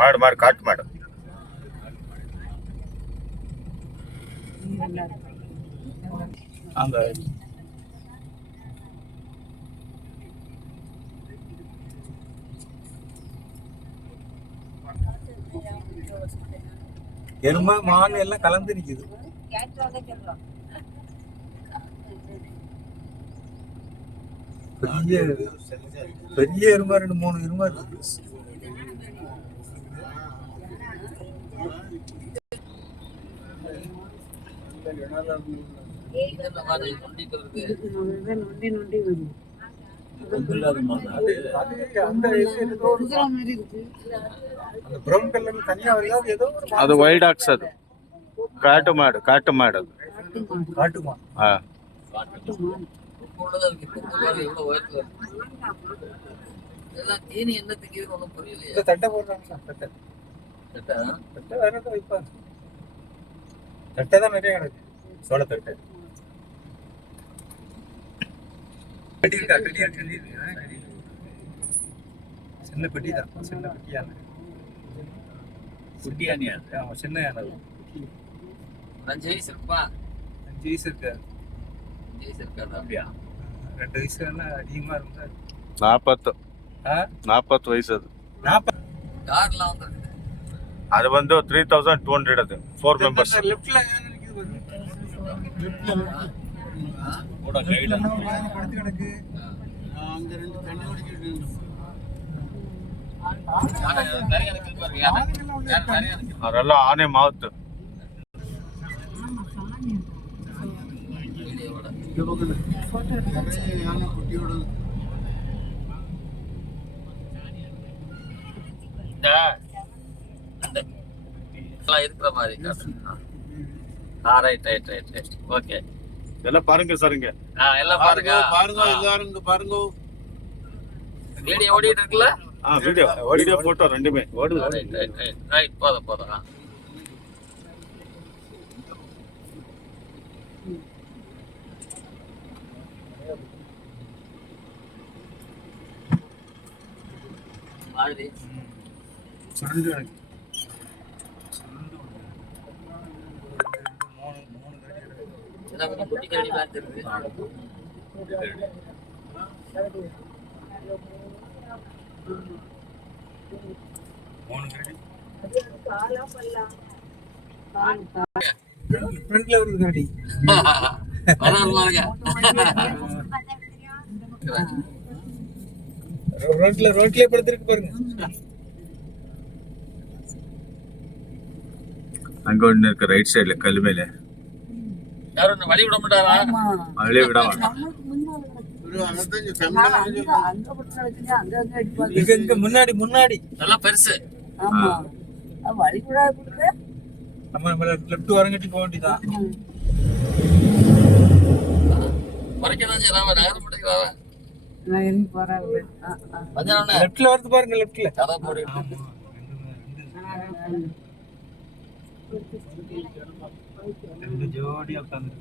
ಮಾಡು ಮಾಡು ಕಾಟ್ ಮಾಡು. அந்த எருமை மான் எல்லாம் கலந்து நிக்குது. பெரிய பெரிய எருமை 2-3 எருமை இருக்கு. அது வைல்ட் ஆக்ஸ். அது காட்டு மாடு. காட்டு மாடு. காட்டுமா? தட்டை போடுறாங்க. தட்டை தான் நிறைய கிடக்கு. சோள தட்டை சின்ன பெட்டி தான். சின்ன பெட்டியான சின்ன யானை. 5 வயசு இருக்குப்பா. 5 வயசு இருக்கா? 5 வயசு இருக்காது. அப்படியா? 2 வயசு அதிகமா இருந்தா 40 வயசு. அது 40 கார்லாம் வந்து அது வந்து 3200. அது 4 மெம்பர்ஸ். லெஃப்ட்ல கூட கையில படுத்து கிடக்கு. அங்க 2 தண்ணி ஓடிக்கிட்டு அதெல்லாம் ஆனே மாவுத்து. இருக்கிற மாதிரி. ஓகே, இதெல்லாம் பாருங்க சாருங்க. எல்லாம் பாருங்க எல்லாரும் பாருங்க. வீடியோ ஓடிட்டு இருக்குல்ல? வீடியோ போட்டோ ரெண்டுமே ஓடுது. ரைட், போதும். மாதிரி சுருண்டு குட்டி கரடி பார்த்துருக்கு. ஃப்ரண்ட்ல ஒரு கரடி ரோட்லயே படுத்திருக்கு பாருங்க. அங்க ஒண்ணு இருக்கு ரைட் சைடுல கல்லு மேல. யாரும் வழி விட மாட்டாரா? வழி விட மாட்டான். முன்னாடி நல்லா பெருசு. நம்ம லெஃப்ட் வரங்கட்டி போக வேண்டியதான். மறைக்கதான் செய்யறாம நகர மாட்டேங்கிறாவ. லெஃப்ட்ல வருது பாருங்க. லெஃப்ட்ல அதான் போட்டு ஜோடியா உட்கார்ந்து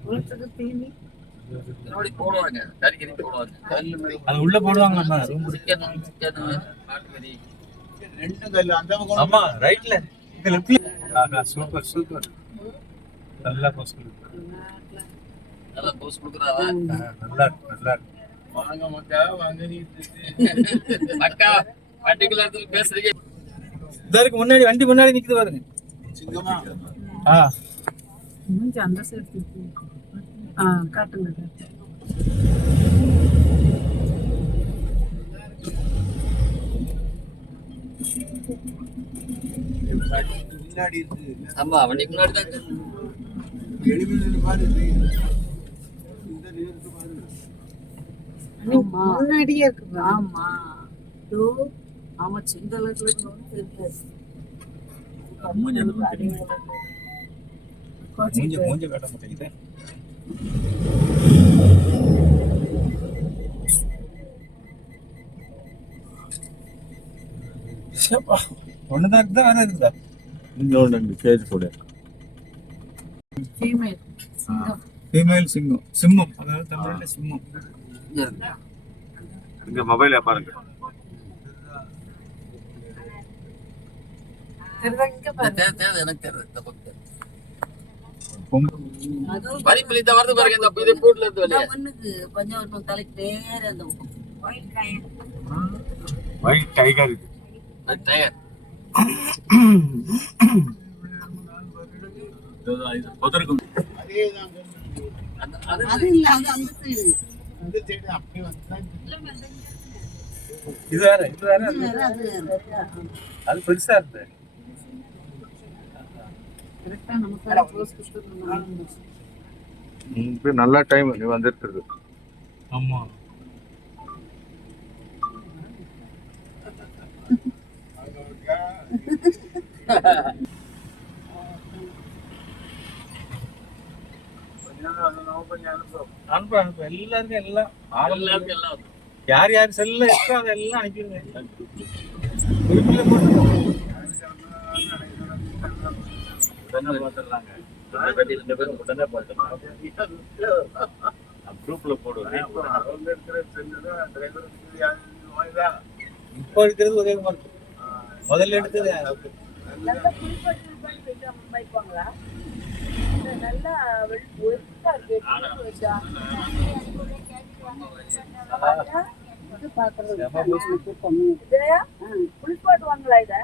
போடுவாங்க. கறிக்கறி போடுவாங்க. அது உள்ள போடுவாங்க. ஆமா, ரைட்ல இந்த லெஃப்ட்ல. சூப்பர் நல்லா போஸ் கொடுக்குறாங்க. நல்லா போஸ் கொடுக்குறாங்க. நல்லா இருக்கு. வாங்க மக்கா, வாங்க. நீ மக்கா பர்టిక్యులர் இடத்துல பேசுறீங்க. இதற்கு முன்னாடி வண்டி முன்னாடி நிக்குது பாருங்க. சிங்கமா? மூஞ்சி அந்த சைடு காட்டுங்க. முன்னாடி இருக்கு. ஆமா, வண்டி முன்னாடி தான் இருக்கு. முன்னாடியே இருக்கு. ஆமா சின்ன அளவுல மூஞ்ச காட்ட மாட்டேங்குது. ஒண்ணுதான் இருக்குதா? வேற இருக்குதா? இன்னொன்று கேஜ் போடு. ஃபீமேல் சிங்கம். ஃபீமேல் சிங்கம், சிம்மம், அதாவது தமிழ்ல சிம்மம். இங்க மொபைல பாருங்க. இங்க பாருங்க. எனக்கு தெரியுது இந்த பக்கம் அதுவும் பரிப்பில் இந்த வரது பாருங்க இந்த இது கூட்ல இருந்து வெளியே மண்ணுக்கு பஞ்சவர்ணம் தலைக்கு நேர அந்த ஒயிட் டைகர் இது. டயர் புதருக்கும் அது இல்ல அது அந்த சைடு இது வேற, இது வேற, அது வேற, அது வேற. அது பெருசா இருக்கு. கரெக்டா நமக்கு க்ளோஸ் கொடுத்துருந்தோம். இது நல்ல டைம் நீ வந்திருக்குது. ஆமா. அனுப்பு அனுப்பு எல்லாருக்கும் எல்லாம் எல்லாருக்கும் எல்லாம் யார் யார் செல்ல இருக்கோ அதெல்லாம் அனுப்பிடுங்க. குரூப்ல போட்டு உடனே பார்த்துடலாங்க. ரெண்டு பேரும் உடனே பார்த்துடலாம். குரூப்ல போடுவேன். இப்போ இருக்கிறது ஒரே மாதிரி இருக்கு. முதல்ல எடுத்தது நல்ல புளிப்பாட்டு வைப்பாங்களா நல்லா ஒழுக்கா இருக்கு வச்சா புளிப்பாட்டுவாங்களா இத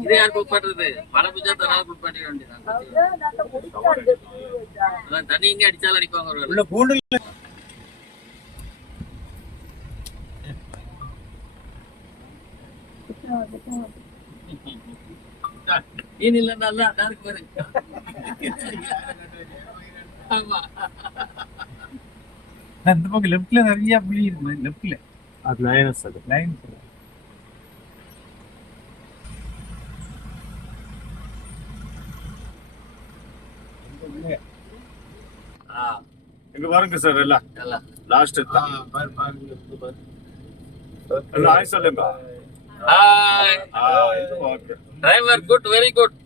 இதே யார் புக் பண்றது? மழை பெஞ்சா தராது புக் பண்ணிட வேண்டியதான். நல்ல ஒழுக்கா இருக்கு வச்சா அதான் தண்ணி இங்கே அடிச்சாலும் அடிப்பாங்க ஒரு உள்ள பூண்டு மீன் இல்ல நல்லா இருக்கு பாருங்க. ஆமா இந்த பக்கம் லெஃப்ட்ல நிறைய புளி இருக்கு. லெஃப்ட்ல அது லைனஸ் அது. லைன் இங்க பாருங்க சார் எல்லாம் எல்லாம் லாஸ்ட் தான். எல்லாம் ஆய் சொல்லுங்க. ஹாய் இது okay. Driver good very good